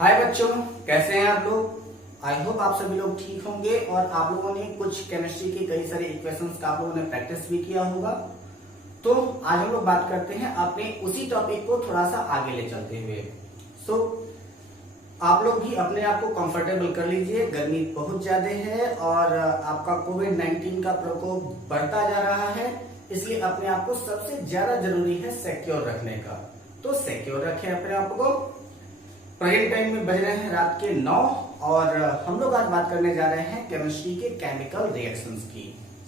हाय बच्चों, कैसे हैं आप लोग। आई होप आप सभी लोग ठीक होंगे और आप लोगों ने कुछ केमिस्ट्री के कई सारे इक्वेशंस का आप लोगों ने प्रैक्टिस भी किया होगा। तो आज हम लोग बात करते हैं अपने उसी टॉपिक को थोड़ा सा आगे ले चलते हुए। आप लोग भी अपने आप को कंफर्टेबल कर लीजिए। गर्मी बहुत ज्यादा है और आपका कोविड-19 का प्रकोप बढ़ता जा रहा है, इसलिए अपने आप को सबसे ज्यादा जरूरी है सिक्योर रखने का। तो सिक्योर रखें अपने आप को। प्रेजेंट टाइम में बज रहे हैं रात के 9 और हम लोग आज बात करने जा रहे हैं केमिस्ट्री के केमिकल रिएक्शंस की।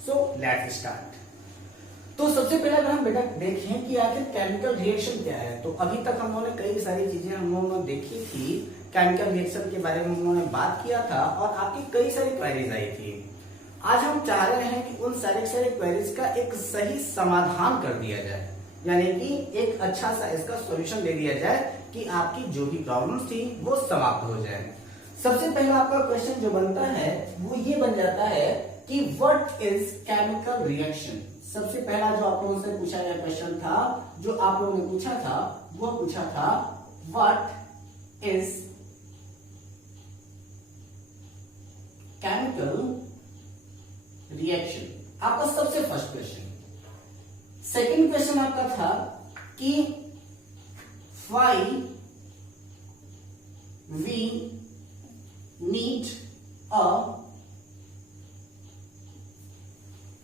So let's start. तो सबसे पहले अगर हम बेटा देखें कि आखिर केमिकल रिएक्शन क्या है, तो अभी तक हम लोगों ने कई सारी चीजें हम लोगों ने देखी थी। केमिकल रिएक्शन के बारे में हम लोगों ने बात किया था और आपकी कई सारी क्वेरीज आई थी। आज हम चाह रहे हैं कि उन सारे क्वेरीज का एक सही समाधान कर दिया जाए, यानी कि एक अच्छा सा इसका सॉल्यूशन दे दिया जाए कि आपकी जो भी प्रॉब्लम्स थी वो समाप्त हो जाए। सबसे पहला आपका क्वेश्चन जो बनता है वो ये बन जाता है कि व्हाट इज केमिकल रिएक्शन। सबसे पहला जो आप लोगों से पूछा गया क्वेश्चन था, जो आप लोगों ने पूछा था, वो पूछा था व्हाट इज केमिकल रिएक्शन। आपका सबसे फर्स्ट क्वेश्चन। सेकंड क्वेश्चन आपका था कि why we need a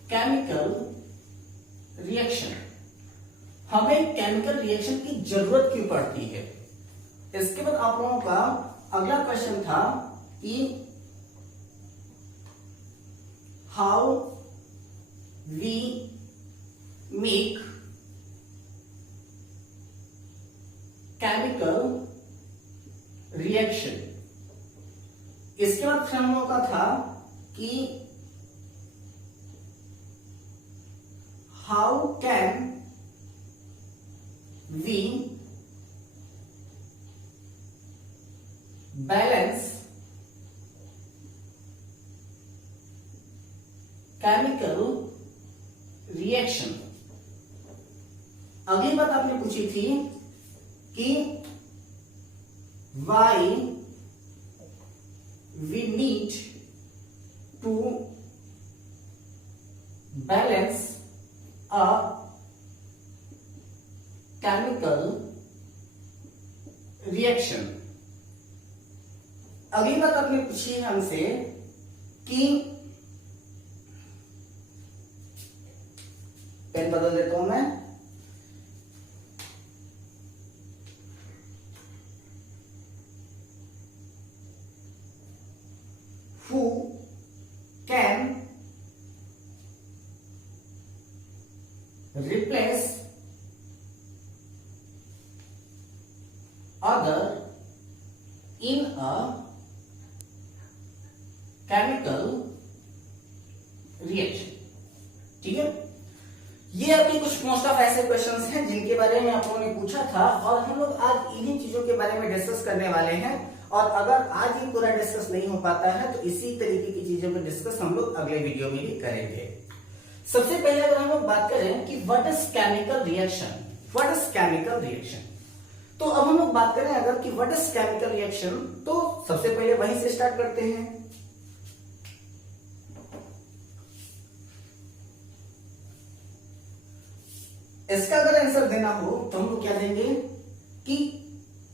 chemical reaction। हमें केमिकल रिएक्शन की जरूरत क्यों पड़ती है। इसके बाद आप लोगों का अगला क्वेश्चन था कि how we make chemical reaction. इसके बाद फिर हम लोगों का था कि how can we balance chemical reaction. अगली बात आपने पूछी थी कि why we need to balance a chemical reaction। अगली बात आपने पूछी है हमसे कि पेन बदल देता हूं मैं। Who can replace other in a chemical reaction। ठीक है, ये आपके कुछ मोस्ट ऑफ ऐसे क्वेश्चंस हैं जिनके बारे में आप लोगों ने पूछा था और हम लोग आज इन्हीं चीजों के बारे में डिस्कस करने वाले हैं। और अगर आज ये पूरा डिस्कस नहीं हो पाता है तो इसी तरीके की चीजों को डिस्कस हम लोग अगले वीडियो में भी करेंगे। सबसे पहले अगर हम लोग बात करें कि what is chemical reaction, what is chemical reaction, तो अब हम लोग बात करें अगर कि व्हाट इज केमिकल रिएक्शन, तो सबसे पहले वहीं से स्टार्ट करते हैं। इसका अगर आंसर देना हो तो हम लोग क्या देंगे कि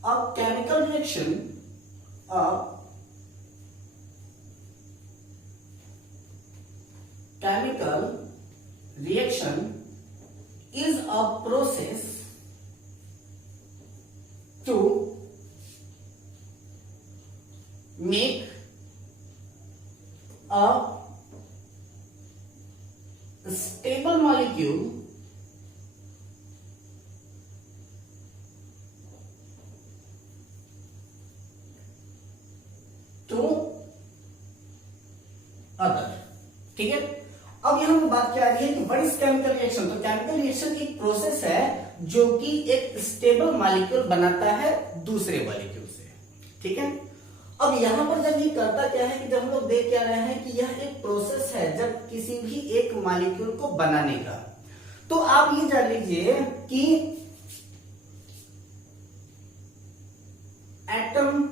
अ chemical reaction chemical reaction is a process to make a stable molecule to other। ठीक है, अब यहां पर बात क्या आ रही है कि व्हाट इज केमिकल रिएक्शन। तो केमिकल रिएक्शन एक प्रोसेस है जो कि एक स्टेबल मॉलिक्यूल बनाता है दूसरे मॉलिक्यूल से। ठीक है, अब यहां पर जब ये करता क्या है कि जब हम लोग देख क्या रहे हैं कि यह एक प्रोसेस है जब किसी भी एक मॉलिक्यूल को बनाने का, तो आप ये जान लीजिए कि एटम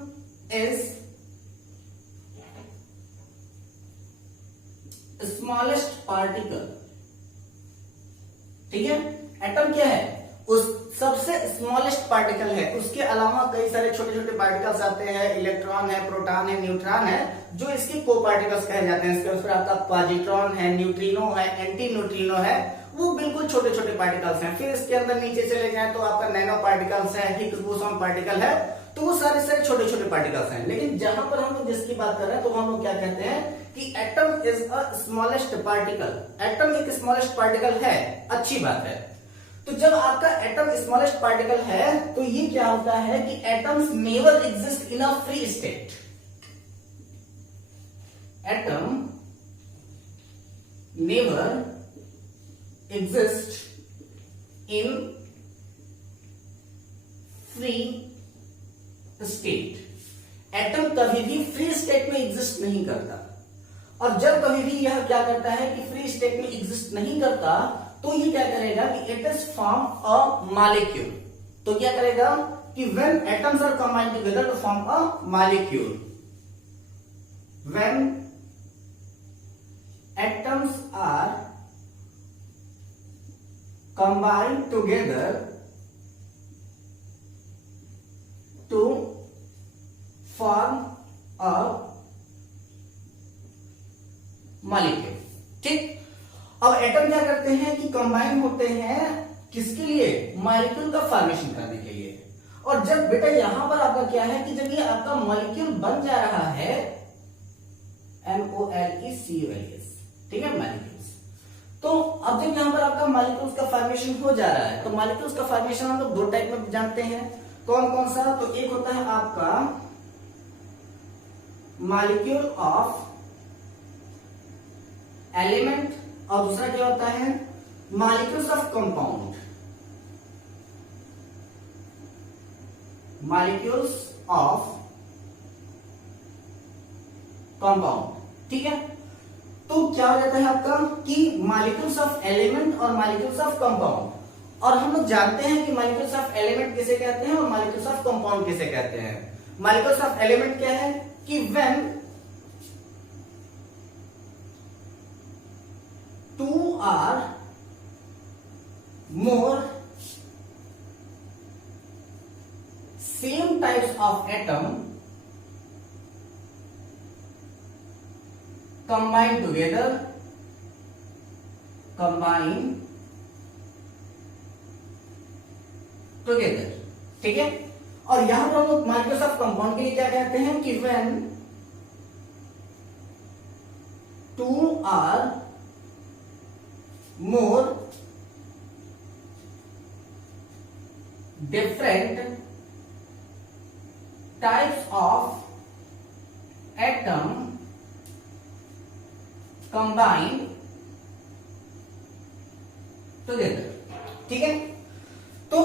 पार्टिकल, ठीक है। एटम क्या है, उस सबसे स्मॉलेस्ट पार्टिकल है, उसके अलावा कई सारे छोटे छोटे पार्टिकल्स आते हैं, इलेक्ट्रॉन है, प्रोटॉन है, न्यूट्रॉन है, जो इसके को पार्टिकल्स कहे जाते हैं। इसके ऊपर आपका पॉजिट्रॉन है, न्यूट्रिनो है, एंटी न्यूट्रिनो है, वो बिल्कुल छोटे छोटे पार्टिकल्स हैं। फिर इसके अंदर नीचे चले जाए तो आपका नैनो पार्टिकल्स है, हिग्स बोसॉन पार्टिकल है, तो वो सारे सारे छोटे छोटे पार्टिकल्स हैं। लेकिन जहां पर हम लोग जिसकी बात कर रहे हैं तो हम लोग क्या कहते हैं कि atom is a smallest particle. Atom एक स्मॉलेस्ट पार्टिकल है, अच्छी बात है। तो जब आपका एटम स्मॉलेस्ट पार्टिकल है तो ये क्या होता है कि atoms never exist in a free state. Atom never exist in free state. Atom कभी भी फ्री स्टेट में एग्जिस्ट नहीं करता, और जब कभी भी यह क्या करता है कि फ्री स्टेट में एग्जिस्ट नहीं करता तो ये क्या करेगा कि it is form a molecule. तो क्या करेगा कि when atoms are combined together to form a molecule, when atoms are combined together to form a molecule, ठीक। अब एटम क्या करते हैं कि कंबाइन होते हैं किसके लिए, मॉलिक्यूल का फॉर्मेशन करने के लिए। और जब बेटा यहां पर आपका क्या है कि जब ये आपका मॉलिक्यूल बन जा रहा है, MOLECULS, ठीक है, मॉलिक्यूल्स। तो अब जब यहां पर आपका मॉलिक्यूल्स का फॉर्मेशन हो जा रहा है, तो मॉलिक्यूल्स का फॉर्मेशन हम लोग दो टाइप में जानते हैं। कौन कौन सा, तो एक होता है आपका मॉलिक्यूल ऑफ एलिमेंट, और दूसरा क्या होता है molecules of compound. Molecules of compound, ठीक है। तो क्या हो जाता है आपका कि मॉलिक्यूल्स ऑफ एलिमेंट और मॉलिक्यूल्स ऑफ कंपाउंड। और हम लोग जानते हैं कि मॉलिक्यूल्स ऑफ एलिमेंट किसे कहते हैं और मॉलिक्यूल्स ऑफ कंपाउंड किसे कहते हैं। मॉलिक्यूल्स ऑफ एलिमेंट क्या है कि when two are more same types of atom combine together, ठीक है। और यहां पर हम लोग मॉलिक्यूल्स ऑफ कंपाउंड के लिए क्या कहते हैं कि when two are more different types of atom combined together, ठीक है। तो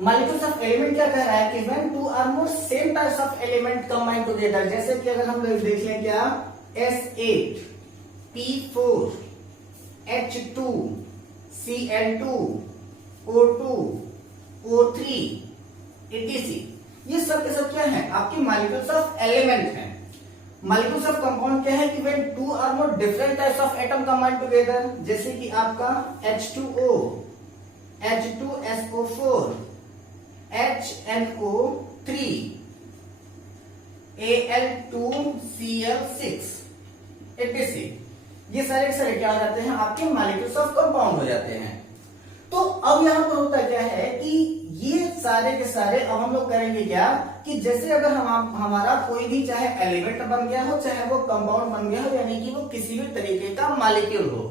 मॉलिक्यूल्स ऑफ एलिमेंट क्या कह रहा है कि when two or more same types of element combined together, जैसे कि अगर हम लोग देख लें क्या S8 P4 H2 Cl2 O2 O3 etc, ये सब के सब क्या है आपके मॉलिक्यूल्स ऑफ एलिमेंट हैं। मॉलिक्यूल्स ऑफ कंपाउंड क्या है कि when two or more different types of atom combined together, जैसे कि आपका H2O H2SO4 HNO3 Al2Cl6 etc, ये सारे सारे क्या हो जाते हैं आपके मॉलिक्यूल्स ऑफ कंपाउंड हो जाते हैं। तो अब यहां पर होता क्या है कि ये सारे के सारे अब हम लोग करेंगे क्या कि जैसे अगर हमारा कोई भी चाहे एलिमेंट बन गया हो चाहे वो कंपाउंड बन गया हो, यानी कि वो किसी भी तरीके का मॉलिक्यूल हो,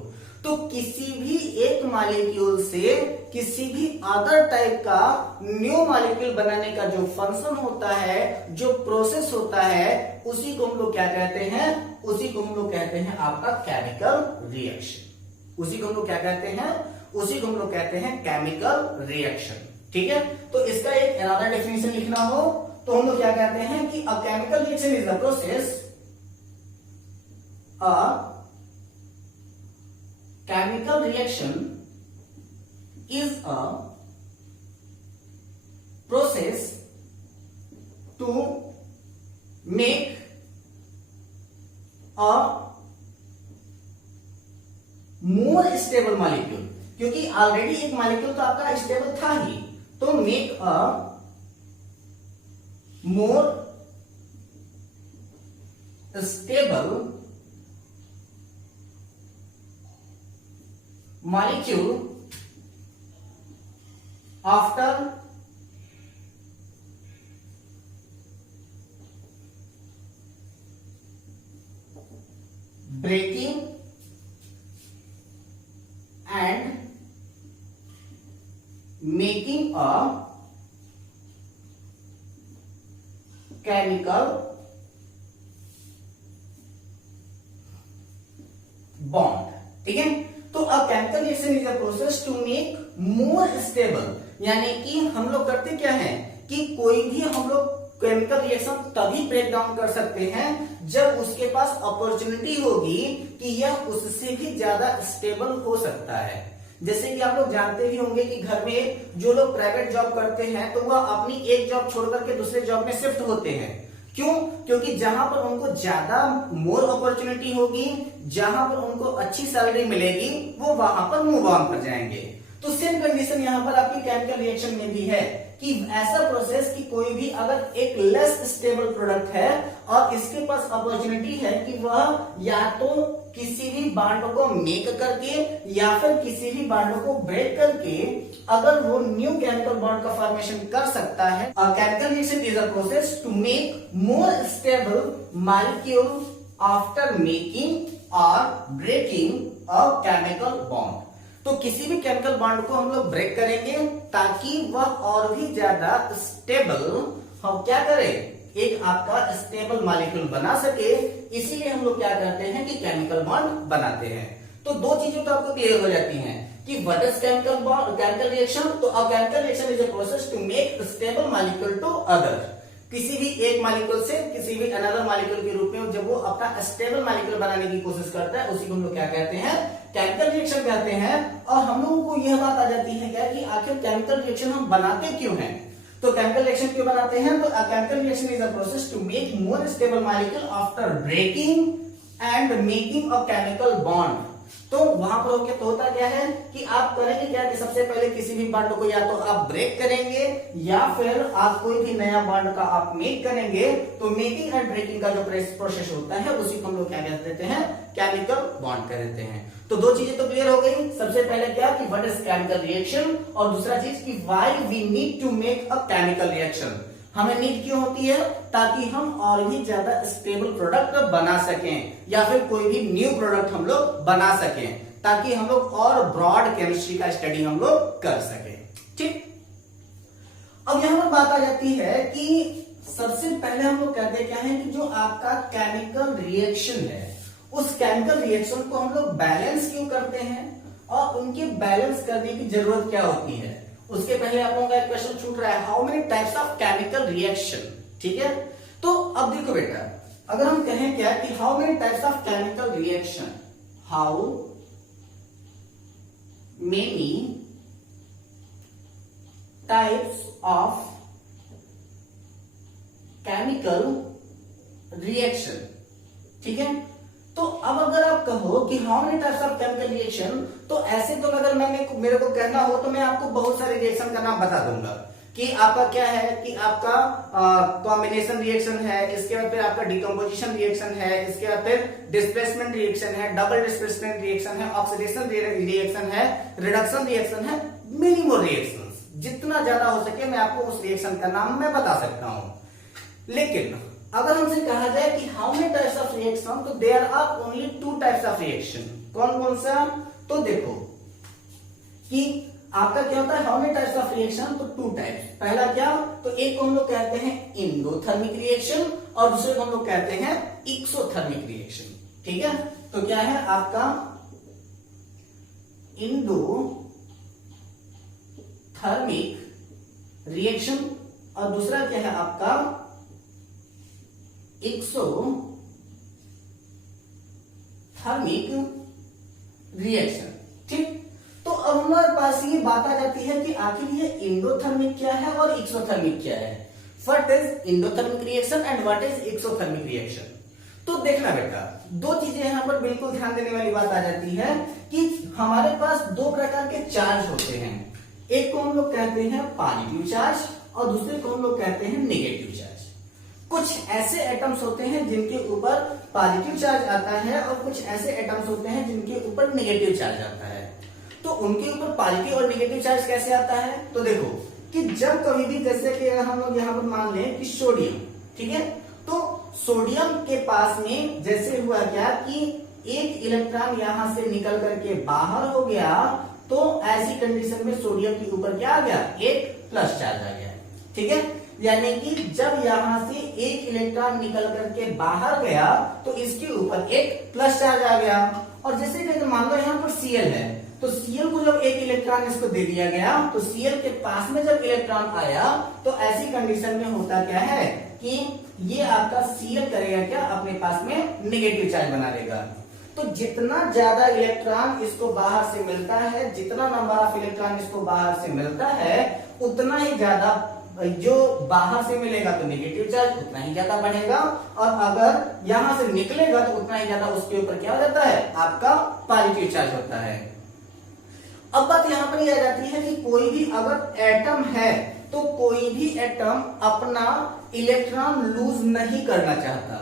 तो किसी भी एक मॉलिक्यूल से किसी भी अदर टाइप का न्यू मॉलिक्यूल बनाने का जो फंक्शन होता है, जो प्रोसेस होता है, उसी को हम लोग क्या कहते हैं, उसी को हम लोग कहते हैं आपका केमिकल रिएक्शन। उसी को हम लोग क्या कहते हैं, उसी को हम लोग कहते हैं केमिकल रिएक्शन, ठीक है। तो इसका एक अनदर डेफिनेशन लिखना हो तो हम लोग क्या कहते हैं कि अ chemical reaction is the process, a chemical reaction is a process to make a more stable molecule, क्योंकि ऑलरेडी एक मॉलिक्यूल तो आपका स्टेबल था ही, तो make a more stable molecule after breaking and making a chemical bond। ठीक है, तो a chemical reaction is a process to make more stable, यानी कि हम लोग करते क्या है कि कोई भी हम लोग केमिकल रिएक्शन तभी ब्रेक डाउन कर सकते हैं जब उसके पास अपॉर्चुनिटी होगी कि यह उससे भी ज्यादा स्टेबल हो सकता है। जैसे कि आप लोग जानते भी होंगे कि घर में जो लोग प्राइवेट जॉब करते हैं तो वह अपनी एक जॉब छोड़ करके दूसरे जॉब में शिफ्ट होते हैं। क्यों? क्योंकि जहां पर उनको ज्यादा मोर अपॉर्चुनिटी होगी, जहां पर उनको अच्छी सैलरी मिलेगी, वो वहां पर मूव ऑन कर जाएंगे। तो सेम कंडीशन यहां पर आपकी केमिकल रिएक्शन में भी है कि ऐसा प्रोसेस कि कोई भी अगर एक लेस स्टेबल प्रोडक्ट है और इसके पास अपॉर्चुनिटी है कि वह या तो किसी भी बॉन्ड को मेक करके या फिर किसी भी बॉन्ड को ब्रेक करके अगर वो न्यू केमिकल बॉन्ड का फॉर्मेशन कर सकता है। A chemical reaction is a process to make more stable molecule after making और ब्रेकिंग अ केमिकल बॉन्ड। तो किसी भी केमिकल बॉन्ड को हम लोग ब्रेक करेंगे ताकि वह और भी ज्यादा स्टेबल हम क्या करें, एक आपका स्टेबल मॉलिक्यूल बना सके। इसीलिए हम लोग क्या करते हैं कि केमिकल बॉन्ड बनाते हैं। तो दो चीजें तो आपको क्लियर हो जाती हैं कि what is chemical bond, chemical reaction. तो a chemical reaction is a process to make stable molecule to other, किसी भी एक मॉलिक्यूल से किसी भी अनदर मॉलिक्यूल के रूप में जब वो अपना स्टेबल मॉलिक्यूल बनाने की कोशिश करता है, उसी को हम लोग क्या कहते हैं, केमिकल रिएक्शन कहते हैं। और हम लोगों को यह बात आ जाती है क्या कि आखिर केमिकल रिएक्शन हम बनाते क्यों हैं। तो केमिकल रिएक्शन क्यों बनाते हैं, तो chemical reaction is a process to make more stable molecule after breaking and making a chemical bond. तो वहां पर होके तो होता क्या है कि आप करेंगे क्या कि सबसे पहले किसी भी बॉन्ड को या तो आप ब्रेक करेंगे या फिर आप कोई भी नया बॉन्ड का आप मेक करेंगे। तो मेकिंग एंड ब्रेकिंग का जो प्रोसेस होता है उसी को हम लोग क्या कह देते हैं, केमिकल बॉन्ड कह देते हैं। तो दो चीजें तो क्लियर हो गई। सबसे पहले क्या कि व्हाट इज केमिकल रिएक्शन, और दूसरा चीज कि why we need to make a chemical reaction. हमें नीड क्यों होती है, ताकि हम और भी ज्यादा स्टेबल प्रोडक्ट बना सकें या फिर कोई भी न्यू प्रोडक्ट हम लोग बना सकें, ताकि हम लोग और ब्रॉड केमिस्ट्री का स्टडी हम लोग कर सकें। ठीक, अब यहां पर बात आ जाती है कि सबसे पहले हम लोग कहते क्या है कि जो आपका केमिकल रिएक्शन है उस केमिकल रिएक्शन को हम लोग बैलेंस क्यों करते हैं और उनके बैलेंस करने की जरूरत क्या होती है। उसके पहले आप लोगों का एक क्वेश्चन छूट रहा है, how many types of chemical reaction. ठीक है, तो अब देखो बेटा, अगर हम कहें क्या कि how many types of chemical reaction, how many types of chemical reaction. ठीक है, तो अब अगर आप कहो कि how many types of chemical reaction, तो ऐसे तो अगर मेरे को कहना हो तो मैं आपको बहुत सारे रिएक्शन का नाम बता दूंगा कि आपका क्या है कि आपका कॉम्बिनेशन रिएक्शन है, इसके बाद फिर आपका डिकम्पोजिशन रिएक्शन है, इसके बाद फिर डिस्प्लेसमेंट रिएक्शन है, डबल डिस्प्लेसमेंट रिएक्शन है, ऑक्सीडेशन रिएक्शन है, रिडक्शन रिएक्शन है, मेनी मोर रिएक्शंस। जितना ज्यादा हो सके मैं आपको उस रिएक्शन का नाम मैं बता सकता हूं। लेकिन अगर हमसे कहा जाए कि how many types of reaction, तो there are only two types of reaction. कौन कौन सा, तो देखो कि आपका क्या होता है how many types of reaction, तो टू टाइप्स। पहला क्या, तो एक को हम लोग कहते हैं इंडोथर्मिक रिएक्शन और दूसरे को हम लोग कहते हैं एक्सोथर्मिक रिएक्शन। ठीक है, तो क्या है आपका इंडोथर्मिक रिएक्शन और दूसरा क्या है आपका एक्सोथर्मिक रिएक्शन। ठीक, तो अब हमारे पास ये बात आ जाती है कि आखिर ये इंडोथर्मिक क्या है और एक्सोथर्मिक क्या है। What is endothermic reaction and what is exothermic reaction. तो देखना बेटा, दो चीजें यहाँ पर बिल्कुल ध्यान देने वाली बात आ जाती है कि हमारे पास दो प्रकार के चार्ज होते हैं। एक को हम लोग कहते हैं पॉजिटिव चार्ज और दूसरे को हम लोग कहते हैं नेगेटिव चार्ज। कुछ ऐसे एटम्स होते हैं जिनके ऊपर पॉजिटिव चार्ज आता है और कुछ ऐसे एटम्स होते हैं जिनके ऊपर नेगेटिव चार्ज आता है। तो उनके ऊपर पॉजिटिव और नेगेटिव चार्ज कैसे आता है, तो देखो कि जब कभी भी, जैसे कि अगर हम लोग यहाँ पर मान लें कि सोडियम, ठीक है, तो सोडियम के पास में जैसे हुआ क्या कि एक इलेक्ट्रॉन यहां से निकल करके बाहर हो गया, तो ऐसी कंडीशन में सोडियम के ऊपर क्या आ गया, एक प्लस चार्ज आ गया, ठीक है। यानी कि जब यहां से एक इलेक्ट्रॉन निकल करके बाहर गया तो इसके ऊपर एक प्लस चार्ज आ गया। और जैसे कि मान लो यहाँ पर Cl है, तो Cl को जब एक इलेक्ट्रॉन इसको दे दिया गया तो Cl के पास में जब इलेक्ट्रॉन आया तो ऐसी कंडीशन में होता क्या है कि ये आपका Cl करेगा क्या, अपने पास में नेगेटिव चार्ज बना लेगा। तो जितना ज्यादा इलेक्ट्रॉन इसको बाहर से मिलता है, जितना नंबर ऑफ इलेक्ट्रॉन इसको बाहर से मिलता है, उतना ही ज्यादा जो बाहर से मिलेगा तो नेगेटिव चार्ज उतना ही ज्यादा बढ़ेगा, और अगर यहां से निकलेगा तो उतना ही ज्यादा उसके ऊपर क्या हो जाता है, आपका पॉजिटिव चार्ज होता है। अब बात यहां पर यह आ जाती है कि कोई भी अगर एटम है तो कोई भी एटम अपना इलेक्ट्रॉन लूज नहीं करना चाहता,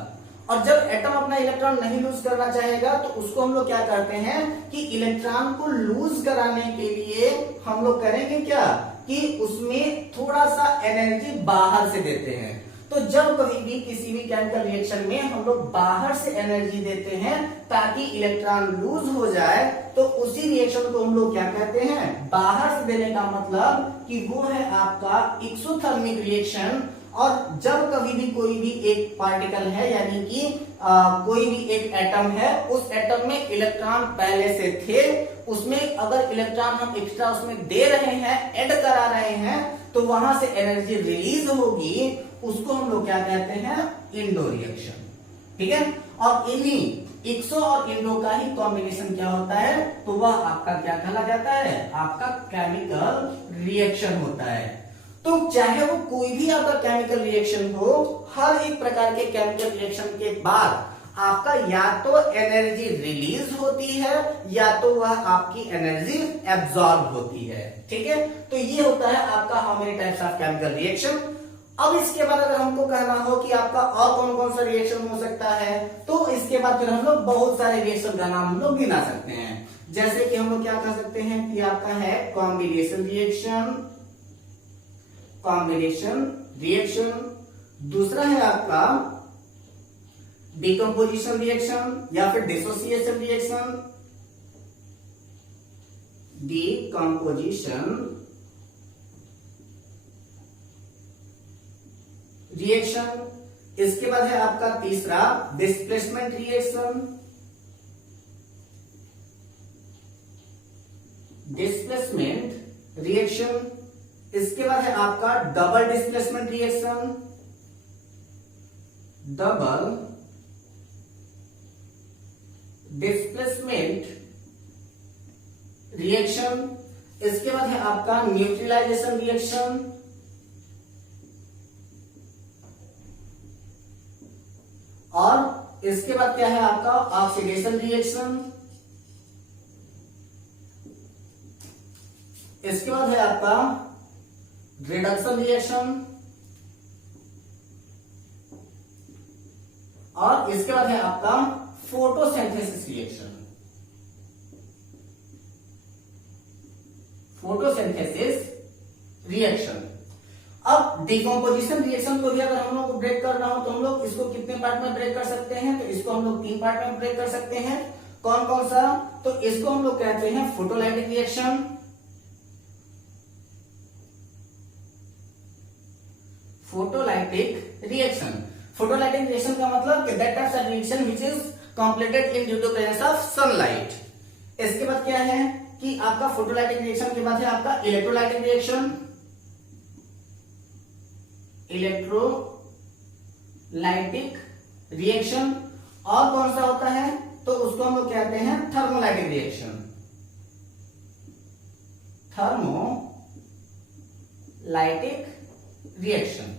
और जब एटम अपना इलेक्ट्रॉन नहीं लूज करना चाहेगा तो उसको हम लोग क्या करते हैं कि इलेक्ट्रॉन को लूज कराने के लिए हम लोग करेंगे क्या कि उसमें थोड़ा सा एनर्जी बाहर से देते हैं। तो जब कभी भी किसी भी केमिकल रिएक्शन में हम लोग बाहर से एनर्जी देते हैं ताकि इलेक्ट्रॉन लूज हो जाए, तो उसी रिएक्शन को हम लोग क्या कहते हैं, बाहर से देने का मतलब कि वो है आपका एक्सोथर्मिक रिएक्शन। और जब कभी भी कोई भी एक पार्टिकल है, यानी कि कोई भी एक एटम है, उस एटम में इलेक्ट्रॉन पहले से थे, उसमें अगर इलेक्ट्रॉन हम एक्स्ट्रा उसमें दे रहे हैं, ऐड करा रहे हैं, तो वहां से एनर्जी रिलीज होगी, उसको हम लोग क्या कहते हैं, इंडो रिएक्शन, ठीक है। और इन्हीं एक्सो और इंडो का ही कॉम्बिनेशन क्या होता है, तो वह आपका क्या कहला जाता है, आपका केमिकल रिएक्शन होता है। तो चाहे वो कोई भी आपका केमिकल रिएक्शन हो, हर एक प्रकार के केमिकल रिएक्शन के बाद आपका या तो एनर्जी रिलीज होती है या तो वह आपकी एनर्जी एब्जॉर्ब होती है, ठीक है। तो ये होता है आपका how many types of chemical reaction. अब इसके बाद अगर हमको कहना हो कि आपका और कौन कौन सा रिएक्शन हो सकता है, तो इसके बाद फिर हम लोग बहुत सारे रिएक्शन का नाम हम लोग गिना सकते हैं। जैसे कि हम लोग क्या कह सकते हैं कि आपका है कॉम्बिनेशन रिएक्शन, कॉम्बिनेशन रिएक्शन। दूसरा है आपका डिकम्पोजिशन रिएक्शन या फिर डिसोसिएशन रिएक्शन, डिकम्पोजिशन रिएक्शन। इसके बाद है आपका तीसरा डिस्प्लेसमेंट रिएक्शन, डिस्प्लेसमेंट रिएक्शन। इसके बाद है आपका double displacement reaction, double displacement reaction. इसके बाद है आपका न्यूट्रलाइजेशन रिएक्शन, और इसके बाद क्या है आपका ऑक्सीडेशन रिएक्शन। इसके बाद है आपका रिडक्शन रिएक्शन, और इसके बाद है आपका फोटोसिंथेसिस रिएक्शन, फोटोसिंथेसिस रिएक्शन। अब डिकम्पोजिशन रिएक्शन को भी अगर हम लोग को ब्रेक करना हो तो हम लोग इसको कितने पार्ट में ब्रेक कर सकते हैं, तो इसको हम लोग 3 पार्ट में ब्रेक कर सकते हैं। कौन कौन सा, तो इसको हम लोग कहते हैं photolytic reaction, photolytic reaction. Photolytic reaction का मतलब कि that types of reaction which is completed in due to presence of sunlight. इसके बाद क्या है कि आपका फोटोलाइटिक रिएक्शन के बाद है आपका इलेक्ट्रोलाइटिक रिएक्शन, इलेक्ट्रोलाइटिक रिएक्शन। और कौन सा होता है, तो उसको हम लोग कहते हैं थर्मोलाइटिक रिएक्शन, थर्मोलाइटिक रिएक्शन।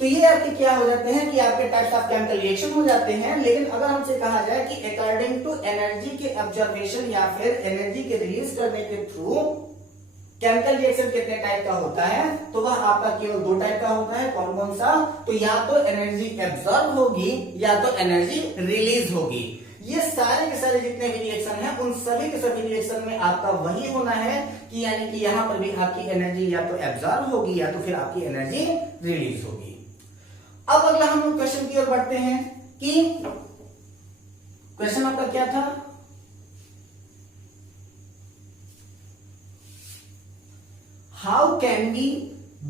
तो ये आपके क्या हो जाते हैं कि आपके टाइप्स ऑफ केमिकल रिएक्शन हो जाते हैं। लेकिन अगर हमसे कहा जाए कि अकॉर्डिंग टू एनर्जी के ऑब्जर्वेशन या फिर एनर्जी के रिलीज करने के थ्रू केमिकल रिएक्शन कितने टाइप का होता है, तो वह आपका केवल 2 टाइप का होता है। कौन कौन सा? तो या तो एनर्जी एब्जॉर्ब होगी या तो एनर्जी रिलीज होगी। ये सारे के सारे जितने भी रिएक्शन हैं उन सभी के सभी रिएक्शन में आपका वही होना है कि यानी कि यहां पर भी आपकी एनर्जी या तो एब्जॉर्ब होगी या तो फिर आपकी एनर्जी रिलीज होगी। अब अगला हम लोग क्वेश्चन की ओर बढ़ते हैं कि क्वेश्चन आपका क्या था? How can we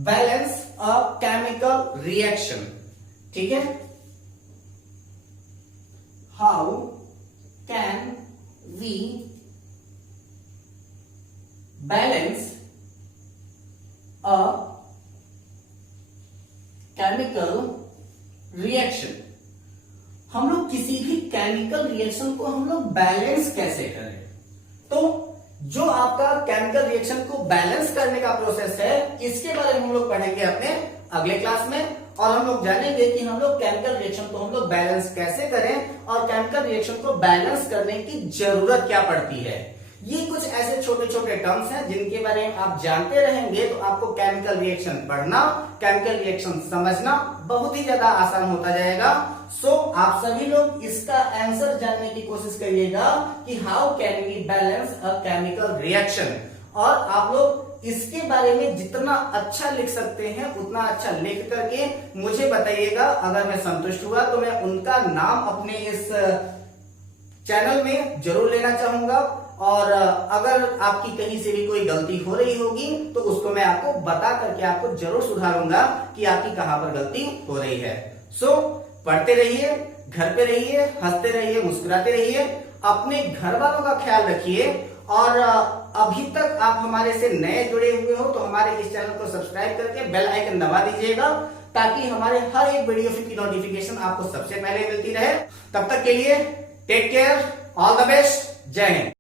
balance a chemical reaction. ठीक है, how can we balance a chemical reaction. हम लोग किसी भी केमिकल रिएक्शन को हम लोग बैलेंस कैसे करें? तो जो आपका केमिकल रिएक्शन को बैलेंस करने का प्रोसेस है, इसके बारे में हम लोग पढ़ेंगे अपने अगले क्लास में। और हम लोग जानेंगे कि हम लोग केमिकल रिएक्शन को हम लोग बैलेंस कैसे करें और केमिकल रिएक्शन को बैलेंस करने की जरूरत क्या पड़ती है। ये कुछ ऐसे छोटे छोटे टर्म्स हैं जिनके बारे में आप जानते रहेंगे तो आपको केमिकल रिएक्शन पढ़ना, केमिकल रिएक्शन समझना बहुत ही ज्यादा आसान होता जाएगा। सो आप सभी लोग इसका आंसर जानने की कोशिश करिएगा कि how can we balance a chemical reaction. और आप लोग इसके बारे में जितना अच्छा लिख सकते हैं उतना अच्छा लिख करके मुझे बताइएगा। अगर मैं संतुष्ट हुआ तो मैं उनका नाम अपने इस चैनल में जरूर लेना चाहूंगा। और अगर आपकी कहीं से भी कोई गलती हो रही होगी तो उसको मैं आपको बता करके आपको जरूर सुधारूंगा कि आपकी कहां पर गलती हो रही है। सो पढ़ते रहिए, घर पे रहिए, हंसते रहिए, मुस्कुराते रहिए, अपने घर वालों का ख्याल रखिए। और अभी तक आप हमारे से नए जुड़े हुए हो तो हमारे इस चैनल को सब्सक्राइब करके बेल आइकन दबा दीजिएगा ताकि हमारे हर एक वीडियो की नोटिफिकेशन आपको सबसे पहले मिलती रहे। तब तक के लिए take care, all the best, जय हिंद।